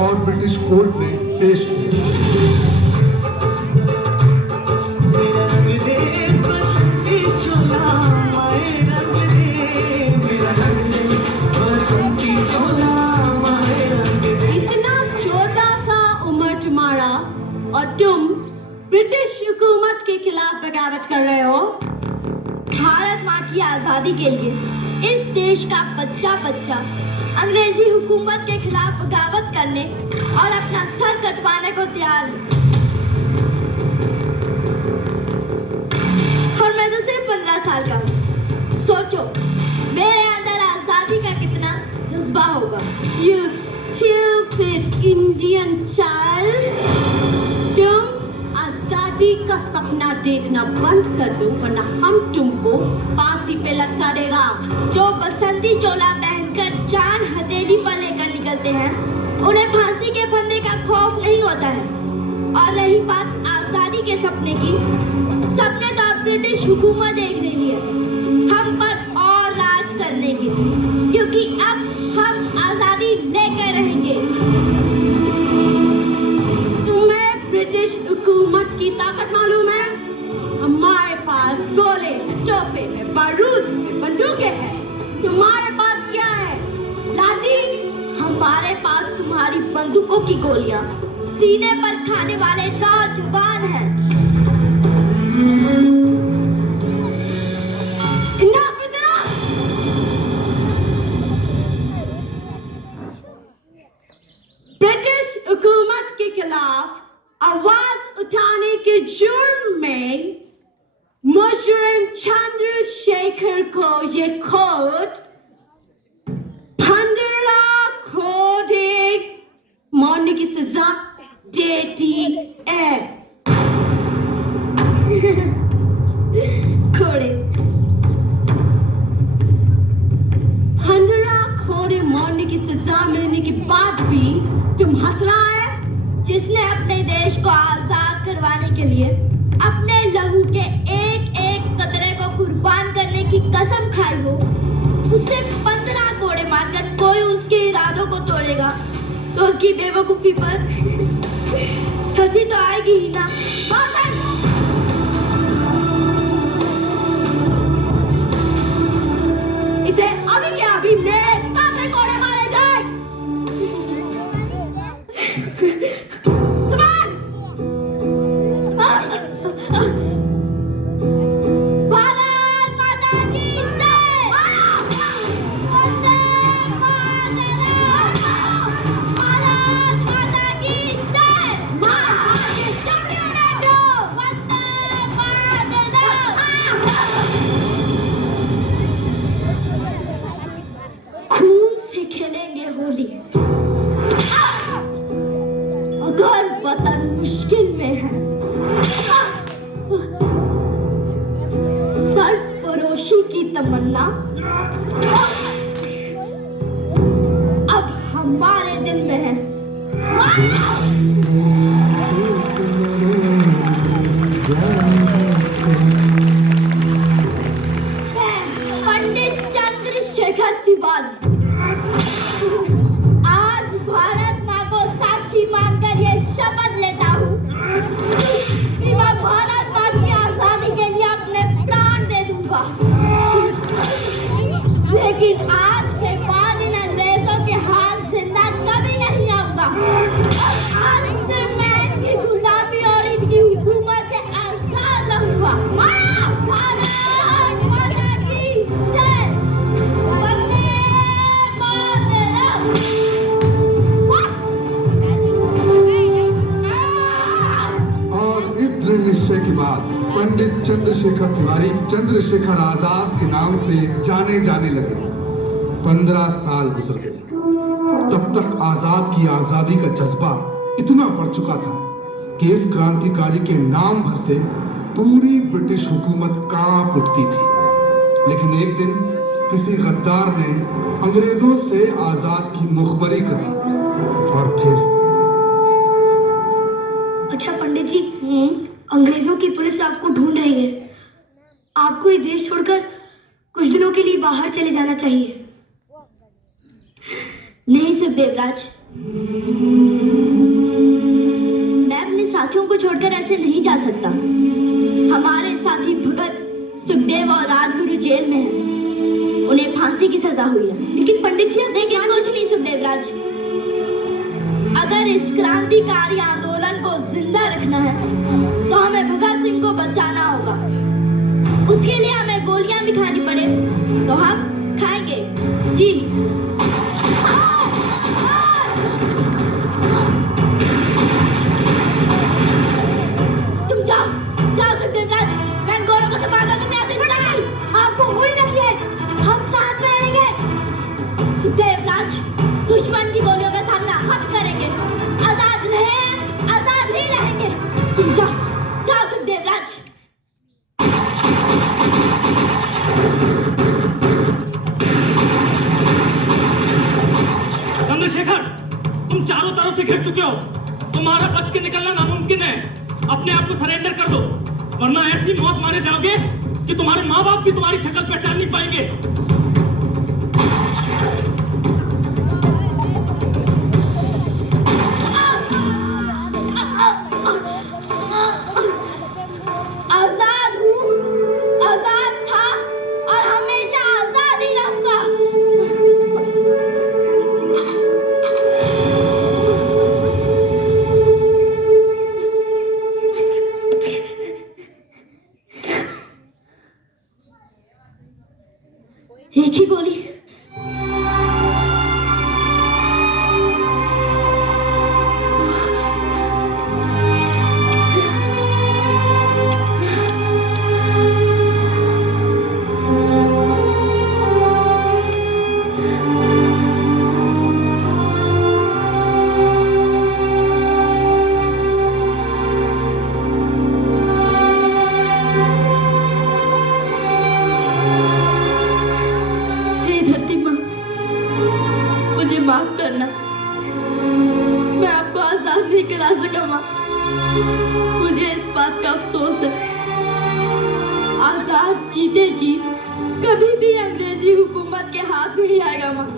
और British court ने पेश किया। इतना छोटा सा उम्र तुम्हारा और तुम ब्रिटिश हुकूमत के खिलाफ बगावत कर रहे हो। भारत माँ की आजादी के लिए इस देश का बच्चा बच्चा अंग्रेजी हुकूमत के खिलाफ बगावत करने और अपना सर कटवाने को तैयार है। और मैं तो सिर्फ 15 साल का हूँ। सोचो मेरे अंदर आजादी का कितना जज्बा होगा। You stupid Indian child! तुम आजादी का सपना देखना बंद कर दो वरना हम तुमको फांसी पे लटका देगा। जो बसंती चोला पहनकर जान हथेली पर लेकर निकलते हैं उन्हें फांसी के फंदे का खौफ नहीं होता है। और रही बात आजादी के सपने की, सपने तो अब ब्रिटिश हुकूमत देख रही है हम पर और राज करने की, क्योंकि अब हम आजादी लेकर रहेंगे। तुम्हें ब्रिटिश हुकूमत की ताकत मालूम है? हमारे पास गोले, तोपे, बारूद, बंदूकें हैं। तुम्हारे पास क्या है? लाठी। हमारे पास तुम्हारी बंदूकों की गोलियां सीने पर खाने वाले नौजवान हैं। ब्रिटिश हुकूमत के खिलाफ आवाज उठाने के जुर्म में मुजरिम चंद्रशेखर को ये कोर्ट 15 घोड़े मारने की सजा देती है। घोड़े 15 घोड़े मारने की सजा मिलने के बाद भी तुम हंस रहा है? जिसने अपने देश को आजाद करवाने के लिए अपने लहू के एक एक कतरे को कुर्बान करने की कसम खाई हो, उससे 15 कोड़े मारकर कोई उसके इरादों को तोड़ेगा तो उसकी बेवकूफी पर हंसी तो आएगी ही ना। इसे अभी के अभी मेरे सामने कोड़े मारे जाए। भारत माता की जय। वंदे मातरम। भारत माता की जय। वंदे मातरम। खून से खेलेंगे होली। अगर वतन मुश्किल में है, सरफरोशी की तमन्ना अब हमारे दिल में है। पंडित चंद्रशेखर तिवारी आज भारत माँ को साक्षी मानकर ये शपथ लेता हूँ कि मैं भारत माँ की आजादी के लिए अपने प्राण दे दूंगा। लेकिन आज के बाद इन अंग्रेजों के हाथ जिंदा कभी नहीं आऊंगा। आज सिर्फ मैं इनकी गुलामी और इनकी हुकूमत से आजाद रहूंगा। भारत माता की जय। वंदे मातरम। और इस दृढ़ निश्चय के बाद पंडित चंद्रशेखर तिवारी चंद्रशेखर आजाद के नाम से जाने जाने लगे। 15 साल गुजर गए। तब तक आजाद की आजादी का जज्बा इतना बढ़ चुका था कि इस क्रांतिकारी के नाम भर से पूरी ब्रिटिश हुकूमत कांप उठती थी। लेकिन एक दिन किसी गद्दार ने अंग्रेजों से आजाद की मुखबरी कर दी और फिर अच्छा पंडित जी, अंग्रेजों की पुलिस आपको ढूंढ रही है। आपको ये देश छोड़कर कुछ दिनों के लिए बाहर चले जाना चाहिए। नहीं सर देवराज, साथियों को छोड़कर ऐसे नहीं जा सकता। हमारे साथी भगत, सुखदेव और राजगुरु जेल में हैं। उन्हें फांसी की सजा हुई है। लेकिन पंडित जी, लेकिन कुछ नहीं सुखदेव राज। अगर इस क्रांतिकारी आंदोलन को जिंदा रखना है तो हमें भगत सिंह को बचाना होगा। उसके लिए हमें गोलियां भी खानी पड़े तो हम खाएंगे। जी। तुम जाओ, जाओ सुखदेव राज। मैं गौरव को संभालकर तुम यहाँ से निकाल। आपको कोई नहीं है, हम साथ में रहेंगे। सुखदेव राज, दुश्मन की गोलियों का सामना हम करेंगे। आजाद रहे, आजाद ही रहेंगे। तुम जाओ, जाओ सुखदेव राज। चंद्रशेखर, तुम चारों तरफ से घिर चुके हो। तुम्हारा बच के निकलना नामुमकिन है। अपने आप को सरेंडर कर दो, वरना ऐसी मौत मारे जाओगे कि तुम्हारे माँ बाप भी तुम्हारी शक्ल पहचान नहीं पाएंगे। आजाद हूँ, आजाद था और हमेशा आजाद ही रहूंगा। एक ही गोली। माफ करना, मैं आपको आजाद नहीं करा सका माँ। मुझे इस बात का अफसोस है। आजाद जीते जीत कभी भी अंग्रेजी हुकूमत के हाथ नहीं आएगा माँ।